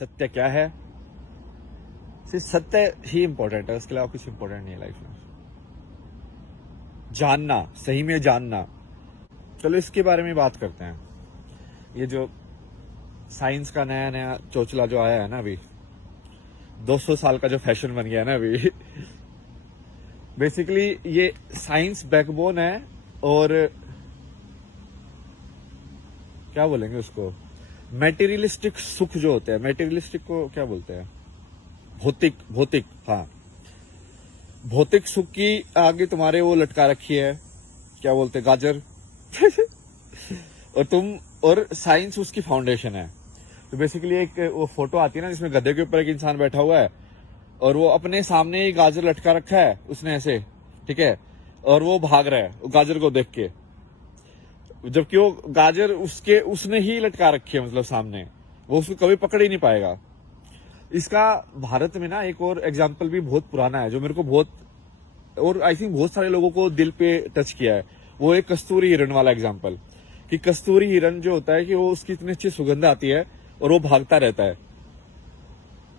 सत्य क्या है? सिर्फ सत्य ही इंपॉर्टेंट है, उसके अलावा कुछ इंपॉर्टेंट नहीं है लाइफ में। जानना, सही में जानना। चलो इसके बारे में बात करते हैं। ये जो साइंस का नया नया चोचला जो आया है ना अभी, 200 साल का जो फैशन बन गया है ना अभी बेसिकली ये साइंस बैकबोन है, और क्या बोलेंगे उसको, मेटेरियलिस्टिक सुख जो होते हैं, मेटेरियलिस्टिक को क्या बोलते हैं, भौतिक, हाँ, भौतिक सुख की आगे तुम्हारे वो लटका रखी है, क्या बोलते हैं, गाजर और साइंस उसकी फाउंडेशन है। तो बेसिकली एक वो फोटो आती है ना जिसमें गधे के ऊपर एक इंसान बैठा हुआ है और वो अपने सामने ही गाजर लटका रखा है उसने ऐसे, ठीक है, और वो भाग रहा है गाजर को देख के, जबकि वो गाजर उसने ही लटका रखी है, मतलब सामने, वो उसको कभी पकड़ ही नहीं पाएगा। इसका भारत में ना एक और एग्जाम्पल भी बहुत पुराना है जो मेरे को बहुत, और आई थिंक बहुत सारे लोगों को दिल पे टच किया है। वो एक कस्तूरी हिरण वाला एग्जाम्पल, कि कस्तूरी हिरण जो होता है कि वो उसकी इतनी अच्छी सुगंध आती है और वो भागता रहता है।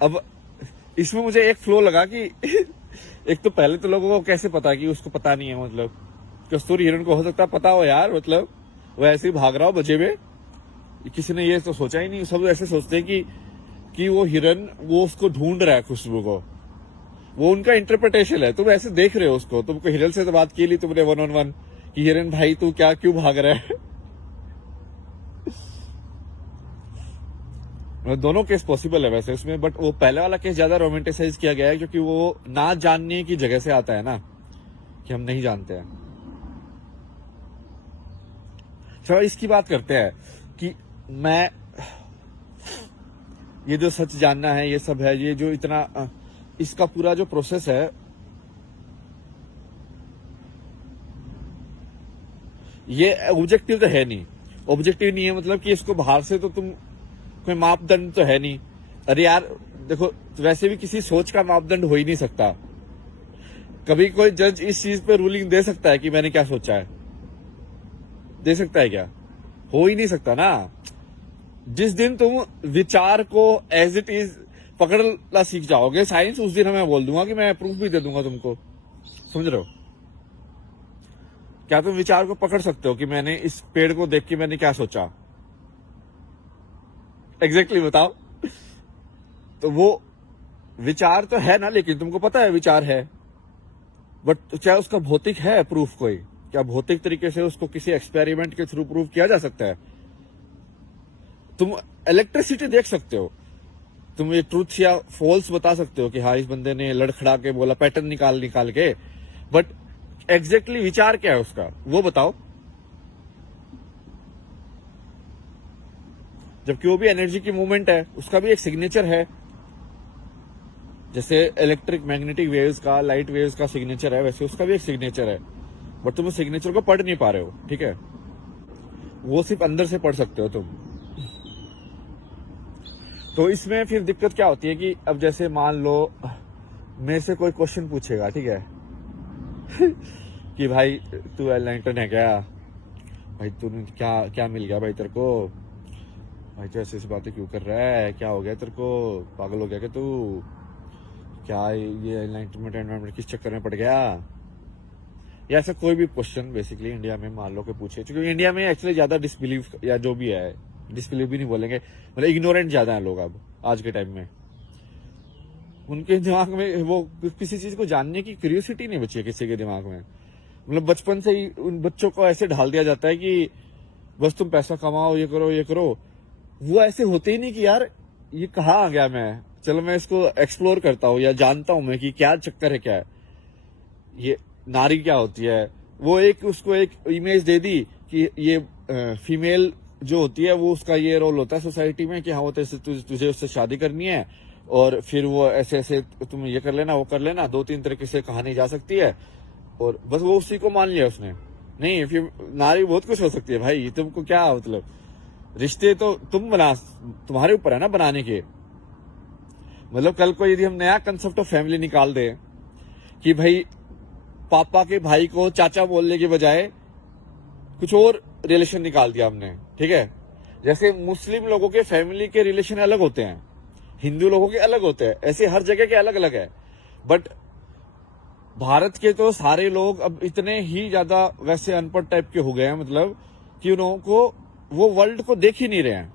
अब इसमें मुझे एक फ्लो लगा कि एक तो पहले तो लोगों को कैसे पता कि उसको पता नहीं है, मतलब कस्तूरी हिरण को हो सकता है पता हो यार, मतलब वो ऐसे ही भाग रहा हो बजे में, किसी ने ये तो सोचा ही नहीं। सब ऐसे सोचते हैं कि वो हिरन वो उसको ढूंढ रहा है खुशबू को, वो उनका इंटरप्रिटेशन है। तुम ऐसे देख रहे हो उसको, तुमको हिरन से तो बात की ली तुमने 1-on-1 कि हिरन भाई तू क्या क्यों भाग रहा है दोनों केस पॉसिबल है वैसे उसमें, बट वो पहले वाला केस ज्यादा रोमांटिसाइज किया गया है क्योंकि वो ना जानने की जगह से आता है ना, कि हम नहीं जानते हैं। चलो इसकी बात करते हैं कि मैं ये जो सच जानना है, ये सब है, ये जो इतना इसका पूरा जो प्रोसेस है, ये ऑब्जेक्टिव तो है नहीं। ऑब्जेक्टिव नहीं है मतलब कि इसको बाहर से तो तुम कोई मापदंड तो है नहीं। अरे यार देखो, वैसे भी किसी सोच का मापदंड हो ही नहीं सकता। कभी कोई जज इस चीज पे रूलिंग दे सकता है कि मैंने क्या सोचा है? दे सकता है क्या? हो ही नहीं सकता ना। जिस दिन तुम विचार को एज इट इज पकड़ना सीख जाओगे साइंस, उस दिन मैं बोल दूंगा कि मैं प्रूफ भी दे दूंगा तुमको। समझ रहे हो? क्या तुम विचार को पकड़ सकते हो कि मैंने इस पेड़ को देख के मैंने क्या सोचा? एग्जैक्टली बताओ। तो वो विचार तो है ना, लेकिन तुमको पता है विचार है, बट क्या उसका भौतिक है प्रूफ? कोई क्या भौतिक तरीके से उसको किसी एक्सपेरिमेंट के थ्रू प्रूफ किया जा सकता है? तुम इलेक्ट्रिसिटी देख सकते हो, तुम ये ट्रूथ या फॉल्स बता सकते हो कि हाँ इस बंदे ने लड़खड़ा के बोला, पैटर्न निकाल के, बट एग्जैक्टली विचार क्या है उसका वो बताओ। जबकि वो भी एनर्जी की मूवमेंट है, उसका भी एक सिग्नेचर है। जैसे इलेक्ट्रिक मैग्नेटिक वेव्स का, लाइट वेव्स का सिग्नेचर है, वैसे उसका भी एक सिग्नेचर है, बट तुम उस सिग्नेचर को पढ़ नहीं पा रहे हो। ठीक है, वो सिर्फ अंदर से पढ़ सकते हो तुम। तो इसमें फिर दिक्कत क्या होती है कि अब जैसे मान लो मेरे से कोई क्वेश्चन पूछेगा, ठीक है कि भाई तू एनलाइटन है क्या? भाई तू क्या मिल गया भाई तेरे को? भाई तो ऐसी बातें क्यों कर रहा है? क्या हो गया तेरे को? पागल हो गया क्या तू? क्या ये एनलाइटमेंट किस चक्कर में पड़ गया? या ऐसा कोई भी क्वेश्चन बेसिकली इंडिया में मान लो कि पूछे, क्योंकि इंडिया में एक्चुअली ज्यादा डिसबिलीव या जो भी है, डिसबिलीव भी नहीं बोलेंगे, मतलब इग्नोरेंट ज्यादा है लोग अब आज के टाइम में। उनके दिमाग में वो किसी चीज को जानने की क्यूरियोसिटी नहीं बची है किसी के दिमाग में। मतलब बचपन से ही उन बच्चों को ऐसे ढाल दिया जाता है कि बस तुम पैसा कमाओ, ये करो ये करो। वो ऐसे होते ही नहीं कि यार ये कहाँ आ गया मैं, चलो मैं इसको एक्सप्लोर करता हूँ या जानता हूँ मैं कि क्या चक्कर है, क्या है ये नारी क्या होती है। वो एक उसको एक इमेज दे दी कि ये फीमेल जो होती है वो उसका ये रोल होता है सोसाइटी में कि हाँ वो तुझे उससे शादी करनी है, और फिर वो ऐसे ऐसे तुम ये कर लेना वो कर लेना, 2-3 तरीके से कहानी जा सकती है, और बस वो उसी को मान लिया उसने। नहीं, फिर नारी बहुत कुछ हो सकती है भाई, तुमको क्या मतलब, रिश्ते तो तुम्हारे ऊपर है ना बनाने के। मतलब कल को यदि हम नया कंसेप्ट ऑफ फैमिली निकाल दे कि भाई पापा के भाई को चाचा बोलने के बजाय कुछ और रिलेशन निकाल दिया हमने, ठीक है। जैसे मुस्लिम लोगों के फैमिली के रिलेशन अलग होते हैं, हिंदू लोगों के अलग होते हैं, ऐसे हर जगह के अलग अलग है। बट भारत के तो सारे लोग अब इतने ही ज्यादा वैसे अनपढ़ टाइप के हो गए हैं, मतलब कि उन लोगों को वो वर्ल्ड को देख ही नहीं रहे हैं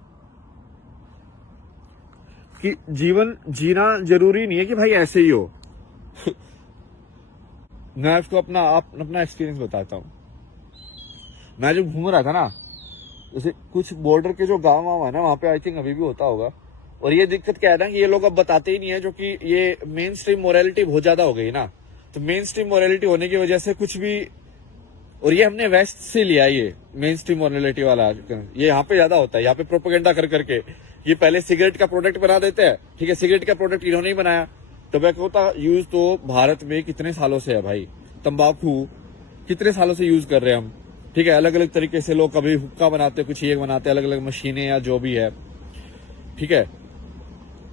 कि जीवन जीना जरूरी नहीं है कि भाई ऐसे ही हो। मैं आपको अपना एक्सपीरियंस बताता हूँ। मैं जब घूम रहा था ना, जैसे कुछ बॉर्डर के जो गांव वाँव है ना, वहां पे आई थिंक अभी भी होता होगा। और ये दिक्कत क्या है ना कि ये लोग अब बताते ही नहीं है, जो कि ये मेन स्ट्रीम मोरालिटी बहुत ज्यादा हो गई ना। तो मेन स्ट्रीम मोरालिटी होने की वजह से कुछ भी, और ये हमने वेस्ट से लिया, ये मेन स्ट्रीम मोरालिटी वाला ये यहाँ पे ज्यादा होता है। यहाँ पे प्रोपेगेंडा कर करके ये पहले सिगरेट का प्रोडक्ट बना देते हैं, ठीक है, सिगरेट का प्रोडक्ट इन्होंने ही बनाया। टोबैको का यूज तो भारत में कितने सालों से है भाई, तंबाकू कितने सालों से यूज कर रहे हैं हम, ठीक है। अलग अलग तरीके से लोग कभी हुक्का बनाते, कुछ ये बनाते, अलग अलग मशीनें या जो भी है, ठीक है।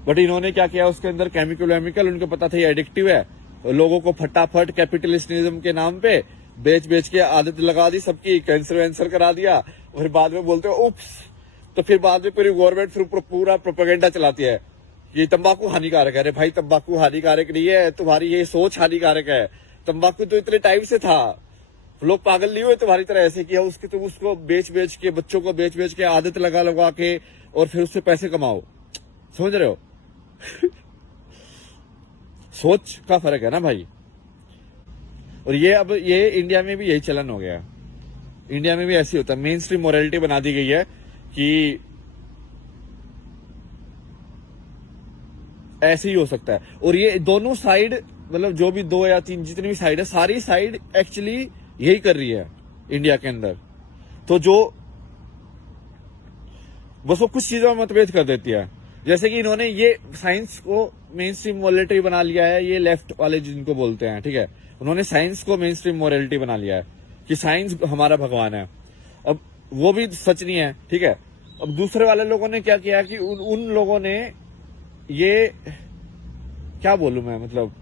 बट इन्होंने क्या किया, उसके अंदर केमिकल उनको पता था ये एडिक्टिव है, लोगों को फटाफट कैपिटलिस्टिज्म के नाम पे बेच बेच के आदत लगा दी, सबकी कैंसर वैंसर करा दिया। और बाद में बोलते हो उप्स, तो फिर बाद में पूरी गवर्नमेंट फिर पूरा प्रोपेगेंडा चलाती है कि तंबाकू हानिकारक है। अरे भाई तंबाकू हानिकारक नहीं है, तुम्हारी ये सोच हानिकारक है। तंबाकू तो इतने टाइम से था, लोग पागल नहीं हुए तुम्हारी तरह ऐसे किया उसके, तुम उसको बेच बेच के, बच्चों को बेच बेच के, आदत लगा लगा के, और फिर उससे पैसे कमाओ। समझ रहे हो? सोच का फर्क है ना भाई। और ये अब ये इंडिया में भी यही चलन हो गया। इंडिया में भी ऐसी होता है, मेन स्ट्रीम मोरालिटी बना दी गई है कि ऐसे ही हो सकता है। और ये दोनों साइड, मतलब जो भी 2 या 3 जितनी भी साइड है, सारी साइड एक्चुअली यही कर रही है इंडिया के अंदर। तो जो बस वो कुछ चीजों में मतभेद कर देती है, जैसे कि इन्होंने ये साइंस को मेन स्ट्रीम मोरालिटी बना लिया है, ये लेफ्ट वाले जिनको बोलते हैं, ठीक है, उन्होंने साइंस को मेन स्ट्रीम मोरालिटी बना लिया है कि साइंस हमारा भगवान है। अब वो भी सच नहीं है, ठीक है। अब दूसरे वाले लोगों ने क्या किया कि उन लोगों ने ये, क्या बोलूं मैं, मतलब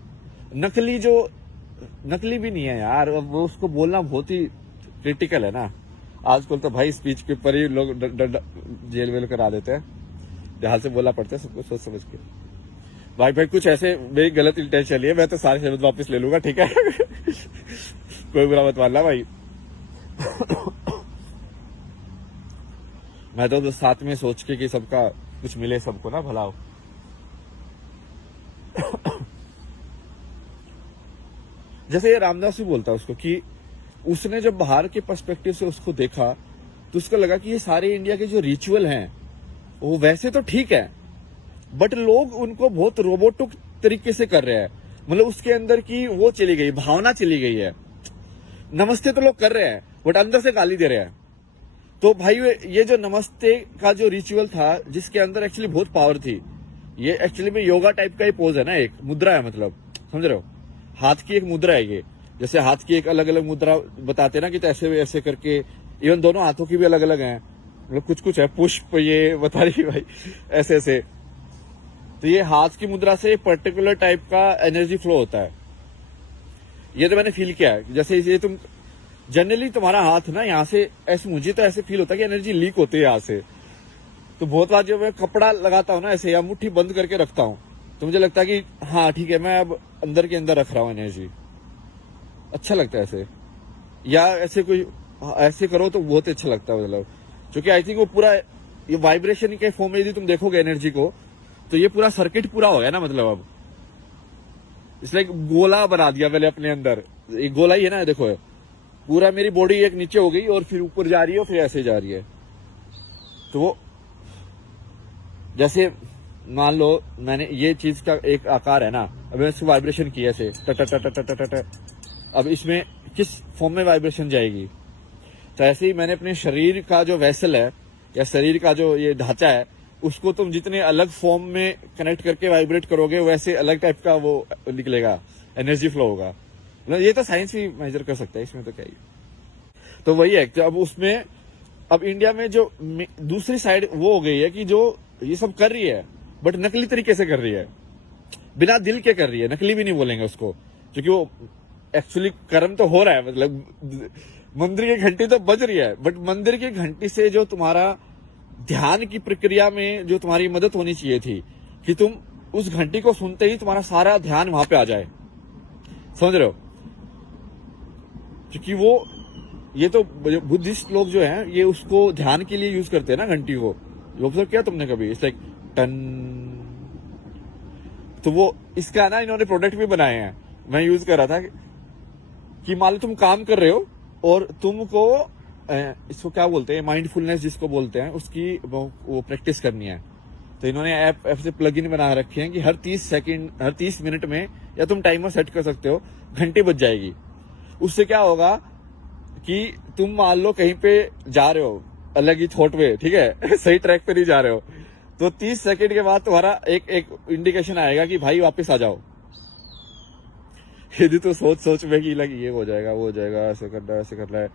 नकली भी नहीं है यार, अब वो उसको बोलना बहुत ही क्रिटिकल है ना। आजकल तो भाई स्पीच के ऊपर ही लोग जेल वेल करा देते हैं, ध्यान से बोलना पड़ता है सबको सोच समझ के। भाई कुछ ऐसे मेरी गलत इंटेंशन है, मैं तो सारे शब्द वापस ले लूंगा, ठीक है। कोई बुरा मत मानना भाई। मैं तो साथ में सोच के कि सबका कुछ मिले, सबको ना भला हो। जैसे ये रामदास भी बोलता है उसको कि उसने जब बाहर के पर्सपेक्टिव से उसको देखा तो उसको लगा कि ये सारे इंडिया के जो रिचुअल हैं वो वैसे तो ठीक है, बट लोग उनको बहुत रोबोटिक तरीके से कर रहे हैं। मतलब उसके अंदर की वो चली गई, भावना चली गई है। नमस्ते तो लोग कर रहे हैं बट अंदर से गाली दे रहे हैं। तो भाई ये जो नमस्ते का जो रिचुअल था, जिसके अंदर एक्चुअली बहुत पावर थी, ये एक्चुअली में योगा टाइप का ही पोज है ना, एक मुद्रा है, मतलब समझ रहे हो, हाथ की एक मुद्रा है ये। जैसे हाथ की एक अलग अलग मुद्रा बताते ना कि तो ऐसे ऐसे करके, इवन दोनों हाथों की भी अलग अलग है, मतलब कुछ कुछ है, पुष्प ये बता रही भाई, ऐसे ऐसे। तो ये हाथ की मुद्रा से पर्टिकुलर टाइप का एनर्जी फ्लो होता है, ये तो मैंने फील किया है। जैसे ये तुम जनरली तुम्हारा हाथ ना यहाँ से ऐसे, मुझे तो ऐसे फील होता है कि एनर्जी लीक होती है यहाँ से। तो बहुत बार जब मैं कपड़ा लगाता हूँ ना ऐसे, या मुट्ठी बंद करके रखता हूँ, तो मुझे लगता है कि हाँ ठीक है, मैं अब अंदर के अंदर रख रहा हूँ एनर्जी, अच्छा लगता है ऐसे। या ऐसे कोई ऐसे करो तो बहुत अच्छा लगता है, मतलब क्योंकि आई थिंक वो पूरा ये वाइब्रेशन के फॉर्म में यदि तुम देखोगे एनर्जी को, तो ये पूरा सर्किट पूरा हो गया ना, मतलब अब इसलिए गोला बना दिया मैंने अपने अंदर। एक गोला ही है ना, देखो पूरा मेरी बॉडी एक नीचे हो गई और फिर ऊपर जा रही है और फिर ऐसे जा रही है। तो वो जैसे मान लो मैंने ये चीज का एक आकार है ना, अब मैंने इसको वाइब्रेशन किया ऐसे ट, अब इसमें किस फॉर्म में वाइब्रेशन जाएगी। तो ऐसे ही मैंने अपने शरीर का जो वेसल है या शरीर का जो ये ढांचा है, उसको तुम जितने अलग फॉर्म में कनेक्ट करके वाइब्रेट करोगे, वैसे अलग टाइप का वो निकलेगा, एनर्जी फ्लो होगा। मतलब ये तो साइंस भी मेजर कर सकता है, इसमें तो क्या ही। तो वही है कि अब उसमें, अब इंडिया में जो दूसरी साइड वो हो गई है कि जो ये सब कर रही है बट नकली तरीके से कर रही है, बिना दिल के कर रही है। नकली भी नहीं बोलेंगे उसको, क्योंकि वो एक्चुअली कर्म तो हो रहा है, मतलब मंदिर की घंटी तो बज रही है, बट मंदिर की घंटी से जो तुम्हारा ध्यान की प्रक्रिया में जो तुम्हारी मदद होनी चाहिए थी कि तुम उस घंटी को सुनते ही तुम्हारा सारा ध्यान वहां पे आ जाए, समझ रहे हो? क्योंकि वो ये तो बुद्धिस्ट लोग जो हैं ये उसको ध्यान के लिए यूज करते हैं ना घंटी को। ऑब्जर्व किया तुमने कभी? It's like ton. तो वो इसका ना इन्होंने प्रोडक्ट भी बनाए हैं, मैं यूज कर रहा था कि मान लो तुम काम कर रहे हो और तुमको इसको क्या बोलते हैं, माइंडफुलनेस जिसको बोलते हैं, उसकी वो प्रैक्टिस करनी है। तो इन्होंने ऐप से प्लग इन बना रखे हैं कि हर 30 मिनट में, या तुम टाइमर सेट कर सकते हो, घंटी बज जाएगी। उससे क्या होगा कि तुम मान लो कहीं पे जा रहे हो अलग ही थॉट में, ठीक है सही ट्रैक पे नहीं जा रहे हो, तो 30 सेकंड के बाद तुम्हारा एक इंडिकेशन आएगा कि भाई वापस आ जाओ। यदि तो सोच में कि लग ये हो जाएगा वो हो जाएगा, ऐसे करना है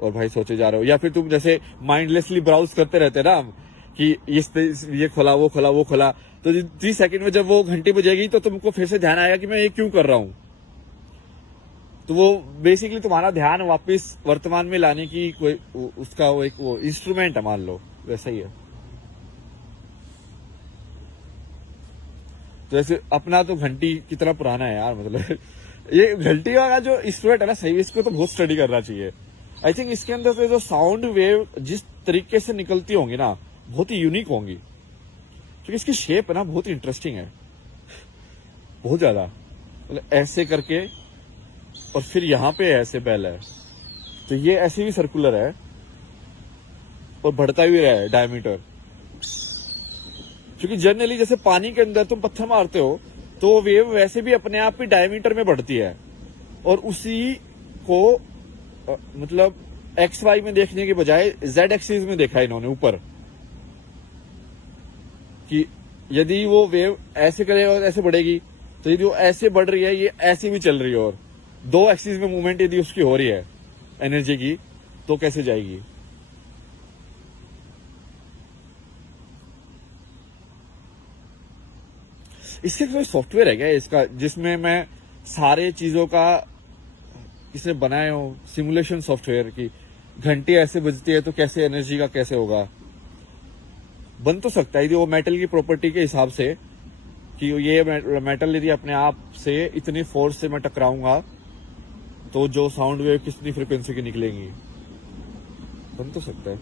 और भाई सोचे जा रहे हो, या फिर तुम जैसे माइंडलेसली ब्राउज करते रहते ना कि ये खोला वो खोला, तो 30 सेकंड में जब वो घंटी बजेगी तो तुमको फिर से ध्यान आएगा कि मैं ये क्यों कर रहा हूं। तो वो बेसिकली तुम्हारा ध्यान वापस वर्तमान में लाने की कोई उसका वो इंस्ट्रूमेंट है, मान लो वैसा ही है। तो जैसे अपना तो घंटी कितना पुराना है यार, मतलब ये घंटी का जो इंस्ट्रूमेंट है ना, सही इसको तो बहुत स्टडी करना चाहिए। आई थिंक इसके अंदर से जो साउंड वेव जिस तरीके से निकलती होंगी ना, बहुत ही यूनिक होंगी, क्योंकि इसकी शेप है ना बहुत इंटरेस्टिंग है, बहुत ज्यादा। मतलब ऐसे करके और फिर यहाँ पे ऐसे बेल है, तो ये ऐसे भी सर्कुलर है और बढ़ता भी रहा है डायमीटर। क्योंकि जनरली जैसे पानी के अंदर तुम पत्थर मारते हो तो वेव वैसे भी अपने आप ही डायमीटर में बढ़ती है, और उसी को मतलब XY में देखने के बजाय Z एक्सिस में देखा इन्होंने ऊपर, कि यदि वो वेव ऐसे करेगा और ऐसे बढ़ेगी, तो यदि वो ऐसे बढ़ रही है ये ऐसे भी चल रही है, और 2 एक्सिस में मूवमेंट यदि उसकी हो रही है एनर्जी की, तो कैसे जाएगी। इससे कोई सॉफ्टवेयर है क्या इसका, जिसमें मैं सारे चीजों का इसने बनाए हो सिमुलेशन सॉफ्टवेयर की, घंटी ऐसे बजती है तो कैसे एनर्जी का कैसे होगा। बन तो सकता है यदि वो मेटल की प्रॉपर्टी के हिसाब से, कि ये मेटल यदि अपने आप से इतनी फोर्स से मैं टकराऊंगा तो जो साउंड वेव कितनी फ्रिक्वेंसी की निकलेंगी, बन तो सकता है।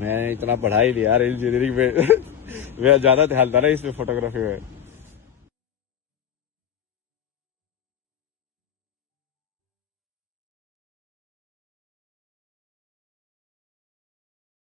मैं इतना पढ़ा ही नहीं यार इंजीनियरिंग में मैं ज्यादा ध्यान था ना इसमें फोटोग्राफी में।